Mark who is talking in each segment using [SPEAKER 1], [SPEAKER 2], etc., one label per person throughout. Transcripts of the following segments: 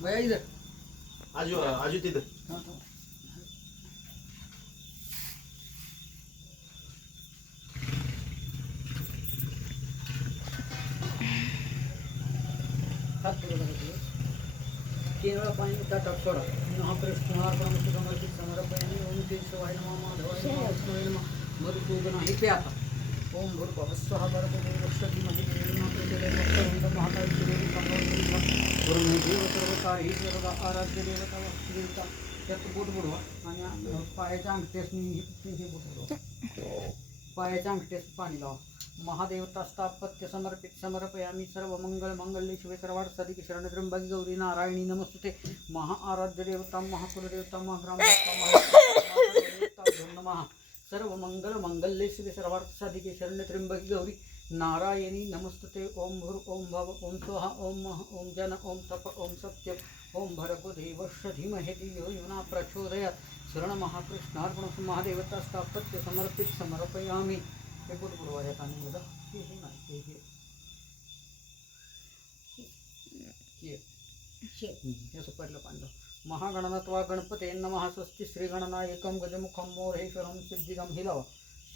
[SPEAKER 1] 뭐야 이들
[SPEAKER 2] 아주 아주 뛰들. 어, 어. पाणी ताटात सोडा समर्पयाने ओम केशवाय नमः माधवाय हे पे आता ओम भूर्भुवः स्वः सर्वदा आराध्य देवता वस्तू देवता त्यात बोट बुडवा आणि आ- पायाच्या अंगठ्यासनी हे बोट बुडवा पायाच्या अंगठ्यास पाणी लावा महादेवता स्थापत्य समर्पित समर्पयामी सर्व मंगल मंगल्य शिवे सर्वार्थ शरण त्र्यंबकी गौरी नारायणी नमस्तुते। महा आराध्य देवता महाकुलदेवता महाग्राम महा नमः सर्व मंगल मंगल्य शिवे सर्वार्थ साधिके शरण त्र्यंबकी गौरी नारायणी नमस्तुते। ओम भूर ओम भव ओम स्वहा ओम मह ओम जन ओम तप ओम सत्य। ओम भरगो देवस्य धीमहि धियो यो न शरण महाकृष्णार्पण महादेवता स्थापत्य समर्पित समर्पयामी। महागणनत्वा गणपते नमः स्वस्ति श्रीगणनायकं गजमुखं मोरेश्वरं सिद्धिगम हिलव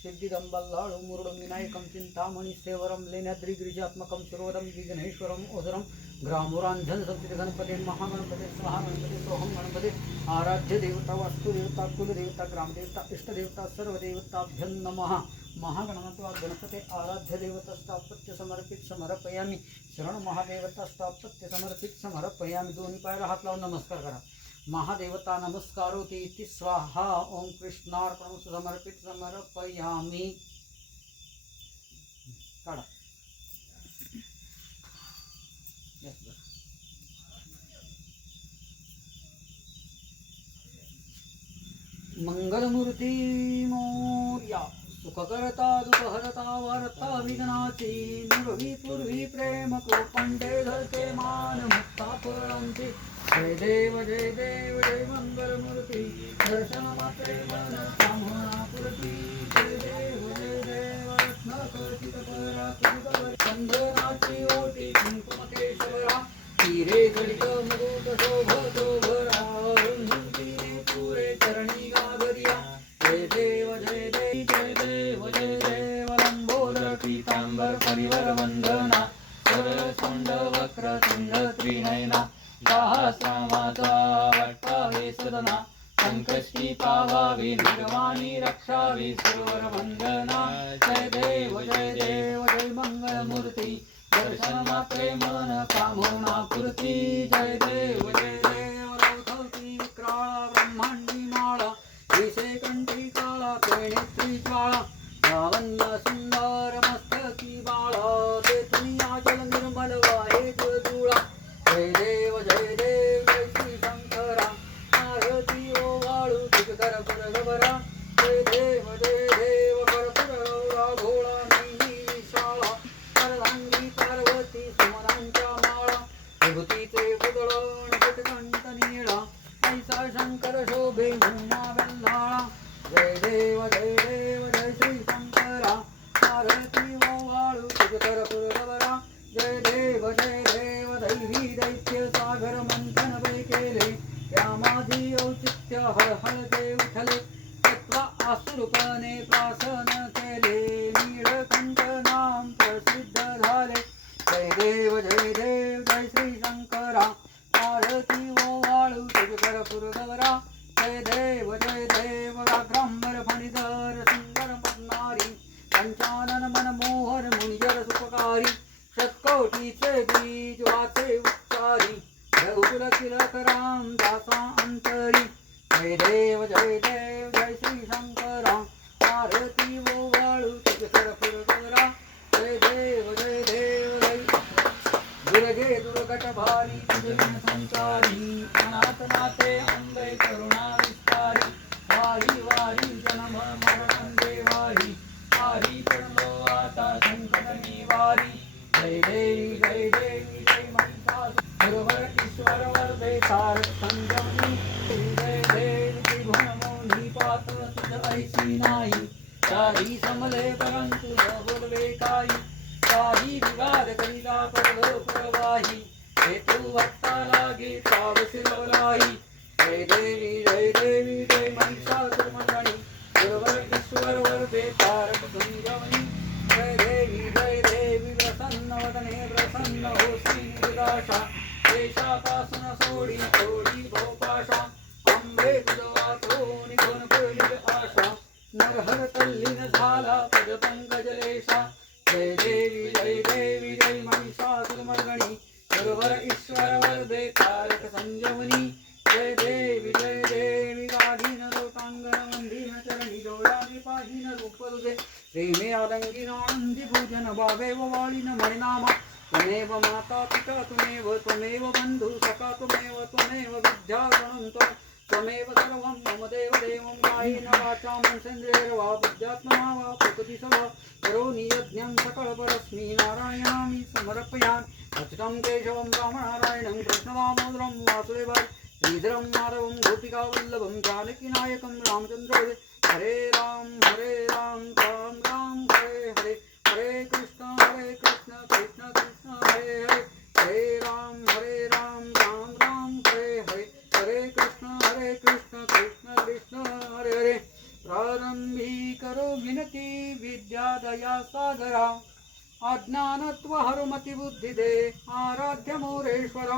[SPEAKER 2] सिद्धिगम बल्लाळु मुरुडं विनायकं चिन्तामणि सेवरं लेन्याद्रिगिरिजात्मकं शिरोदं विघ्नेश्वरम् ओदरं ग्रामुराञ्जन संस्कृत गणपते, महागणपते स्वाहा गणपते सोहं गणपते आराध्य देवता वास्तुदेवता कुलदेवता ग्रामदेवता इष्टदेवता सर्वदेवताभ्यं नमः। महागणनत्वा गणपते आराध्य देवता स्थापत्य समर्पित समर्पयामी। शरण महादेवता स्थापत्य समर्पित समर्पयामी। दोन्ही पायाला हात लावून नमस्कार करा। महादेवता, नमस्कारोति इति स्वाहा। ओम कृष्णार्पण समर्पित समर्पयामी। काढा। मंगलमूर्ती मोर्या सुखकर्ता दुःखहरता वार्ता विघ्नाची निर्वी पूर्वी प्रेम कृपंडे धरते मान मुक्ता फळांची जय देव जय देव जय मंगलमूर्ती. दर्शन मात्रे मन सरळ सोंड त्रिनयना सहस्रामाचा वट्टावे सदना। संकष्टी पावावी निर्वाणी रक्षावी सुरवर वंदना जय देव जय देव जय मंगलमूर्ती। दर्शन मात्रे मन कामना पूर्ती। जय देव जय देव रौथवती विक्राळा ब्रह्मांडी माळा विषय कंठी काळा पेणित्री ज्वाळा लावण्य जय देव जय देव दैवी मंथन बै केले। त्या औचित्य हर हर देव उठले। तत्वा आसुरपणे प्रासन केले। सुपकारी शतकोटीचे बीज वाचे उच्चारी रघुकुल तिलक राम दासा अंतरी जय देव जय देव जय श्री शंकरा आरती वो वाळू तुझकर पुरगवरा जय देव जय देव जय दुर्गे दुर्गट भारी तुझे संसारी अनाथ नाते अंबे करुणा विस्तारी। वारी वारी जन्म मरण देवारी। वारी पडलो आता संकट निवारी जय देवी जय देवी जय मनसा ईश्वर वरदे सार संजमी जय देवी त्रिभुवन मोहिनी जात तुझ ऐसी नाही काही समले परंतु न बोलवे काही काही विवाद करिता पडलो प्रवाही हे तू भक्ता लागे तावसी लवलाई जय देवी जय देवी, जय महिषासुरमर्दनी गुरुवर ईश्वर वर बेतारक संजीवनी जय देवी जय देवी प्रसन्न वदने प्रसन्न होसी निर्दाशा देशापासून सोडी सोडी भोपाशा आंबे तुझा तो निघून पडली आशा नरहर तल्लीन झाला पद पंकजलेशा जय देवी जय देवी जय महिषासुरमर्दनी गुरुवर ईश्वर वरदे तारक संजीवनी जय देवी जय देवी प्रेमे आदंगी आनंदी पूजन भावेव वाळीन मणिनामा त्वमेव माता पिता त्वमेव त्वमेव बन्धु सखा त्वमेव त्वमेव विद्या गणन्तो त्वमेव सर्वं मम देव देवं कायेन वाचा मनसेन्द्रियैर्वा बुद्ध्यात्मना वा प्रकृति रामचन्द्र हरे राम प्रारंभी करो विनती विद्या दया सागरा। अज्ञानत्व हरुमति बुद्धि दे आराध्य मोरेश्वर।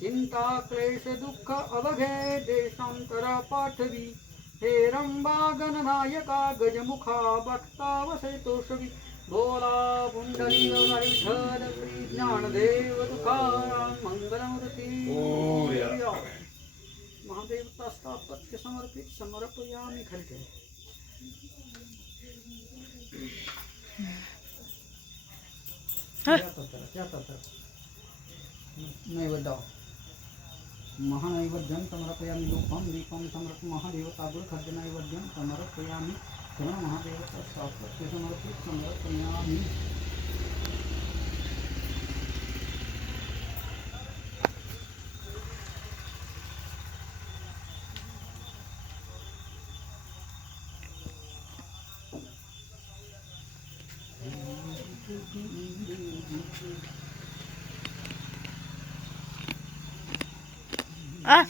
[SPEAKER 2] चिंता क्लेश दुख अवघे देशांतर पाठवी हे रंबा गणनायका गजमुखा भक्ता वसे तोषवी बोला पुंडली विठ्ठल श्री ज्ञानदेव तुकाराम, मंगलमूर्ती। महादेवता स्थापत्य समर्पित समर्पयामि खलके नैवेद्य। महानैवेद्यं समर्पयामि लोकं दीपं समर्प महादेवता गुरुखद्य नैवेद्यं समर्पयामि। पुनः महादेवता स्थापत्य समर्पित समर्पयामि।
[SPEAKER 3] Ah,